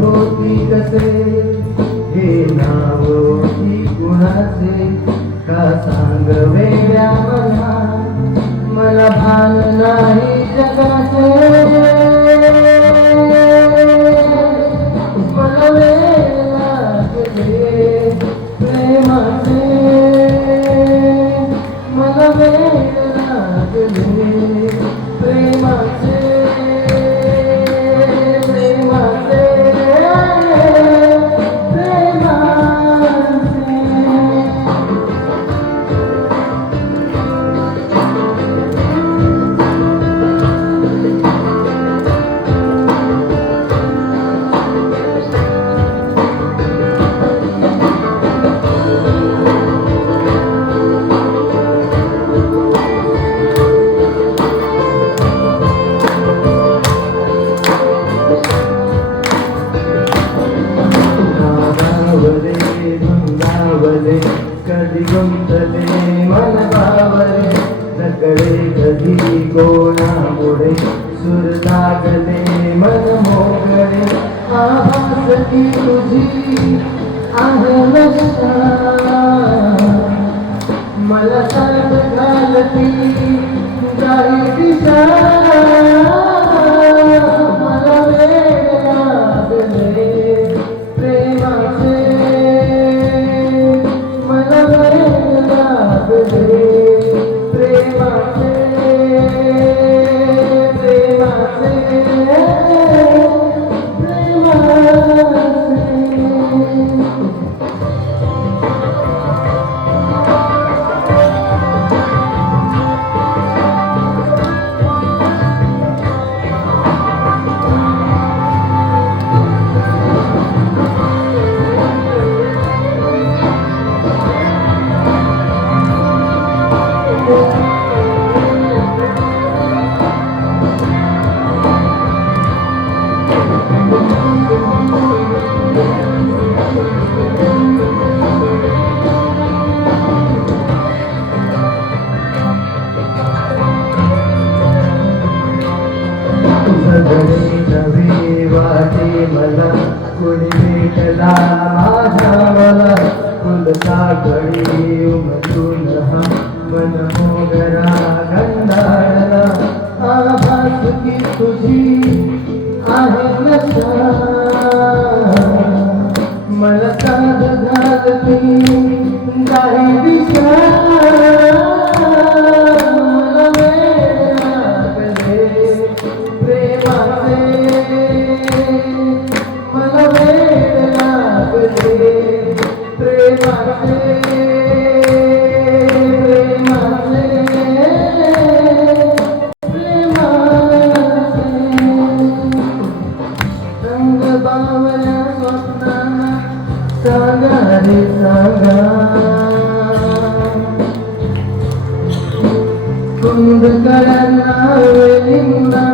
होती कसे हे नाव होती कुणाचे का सांग वेड्या मला भान नाही जगाचे मला वेळ लागले प्रेमाचे मला वेळ लागले प्रेमाचे कधी गुंतले मन बावरे नकडे कधी कोणामुळे सुर लागले मन मोकळे आभास की तुझी आहे नशा मला साथ घालती जाई दिशा मला वेळ लागले प्रेमाचे प्रेमाचे प्रेमाचे नवी वाटे मला कुणी भेटला माझा मला फुलसाकळी उमटून हा मन मोगरा गंधाळला आभास की तुझी आहे नशा मला साध घालती जाई दिशा कुंद करना वेलिंगा